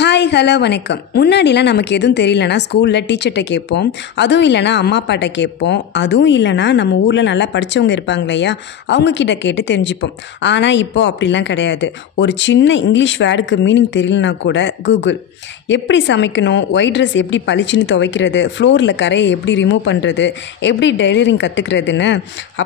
Hi hello வணக்கம். முன்னாடிலாம் நமக்கு எதுவும் தெரியலனா ஸ்கூலில் டீச்சர்கிட்ட கேட்போம். அதுவும் இல்லைனா அம்மா அப்பாட்ட கேட்போம். அதுவும் இல்லைனா நம்ம ஊரில் நல்லா படித்தவங்க இருப்பாங்க இல்லையா, அவங்கக்கிட்ட கேட்டு தெரிஞ்சுப்போம். ஆனால் இப்போது அப்படிலாம் கிடையாது. ஒரு சின்ன இங்கிலீஷ் வேர்டுக்கு மீனிங் தெரியலனா கூட கூகுள். எப்படி சமைக்கணும், ஒயிட் ட்ரெஸ் எப்படி பளிச்சுன்னு துவைக்கிறது, ஃப்ளோரில் கரையை எப்படி ரிமூவ் பண்ணுறது, எப்படி டெய்லரிங் கற்றுக்கிறதுன்னு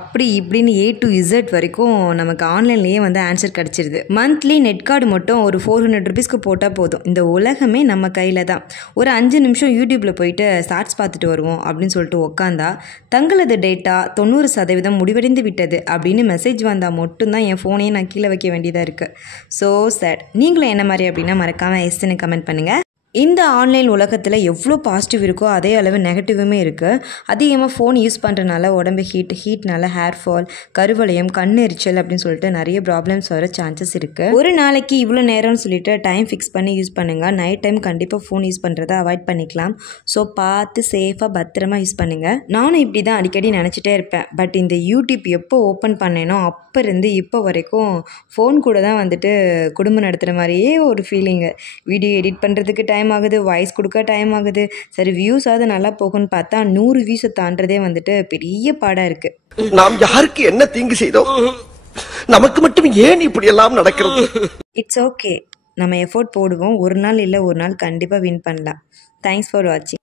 அப்படி இப்படின்னு A to Z வரைக்கும் நமக்கு ஆன்லைன்லேயே ஆன்சர் கிடச்சிருது. மந்த்லி நெட் கார்டு மட்டும் ஒரு 400 ருபீஸ்க்கு போட்டால் போதும். இந்த உலகமே நம்ம கையில் தான். ஒரு 5 நிமிஷம் யூடியூப்பில் போயிட்டு ஷார்ட்ஸ் பார்த்துட்டு வருவோம் அப்படின்னு சொல்லிட்டு உக்காந்தா தங்களது டேட்டா 90% முடிவடைந்து விட்டது அப்படின்னு மெசேஜ் வந்தால் மட்டும்தான் என் ஃபோனையே நான் கீழே வைக்க வேண்டியதாக இருக்குது. So sad. நீங்களும் என்ன மாதிரி அப்படின்னா மறக்காமல் எஸ்ன்னு கமெண்ட் பண்ணுங்கள். இந்த ஆன்லைன் உலகத்தில் எவ்வளோ பாசிட்டிவ் இருக்கோ அதே அளவு நெகட்டிவுமே இருக்குது. அதிகமாக ஃபோன் யூஸ் பண்ணுறதுனால உடம்பு ஹீட்னால ஹேர் ஃபால், கருவளையம், கண்ணெரிச்சல் அப்படின்னு சொல்லிட்டு நிறைய ப்ராப்ளம்ஸ் வர சான்சஸ் இருக்குது. ஒரு நாளைக்கு இவ்வளோ நேரம்னு சொல்லிட்டு டைம் ஃபிக்ஸ் பண்ணி யூஸ் பண்ணுங்கள். நைட் டைம் கண்டிப்பாக ஃபோன் யூஸ் பண்ணுறதை அவாய்ட் பண்ணிக்கலாம். ஸோ பார்த்து சேஃபாக பத்திரமா யூஸ் பண்ணுங்கள். நானும் இப்படி தான் அடிக்கடி நினச்சிட்டே இருப்பேன். பட் இந்த யூடியூப் எப்போ ஓப்பன் பண்ணேனோ அப்போ இருந்து இப்போ வரைக்கும் ஃபோன் கூட தான் குடும்பம் நடத்துகிற மாதிரியே ஒரு ஃபீலிங்கு. வீடியோ எடிட் பண்ணுறதுக்கு டைம் ஆகுது, வாய்ஸ் கொடுக்க டைம் ஆகுது. சரி வியூஸாவது நல்லா போகும்னு பார்த்தா 100 வியூஸை தாண்டதே பெரிய பாடாக இருக்குது. நாம் யாருக்கு என்ன தீங்கு செய்தோம், நமக்கு மட்டும் ஏன் இப்படி எல்லாம் நடக்கிறது? இட்ஸ் ஓகே, நம்ம எஃபோர்ட் போடுவோம். ஒரு நாள் இல்லை ஒரு நாள் கண்டிப்பாக வின் பண்ணலாம். தேங்க்ஸ் ஃபார் வாட்சிங்.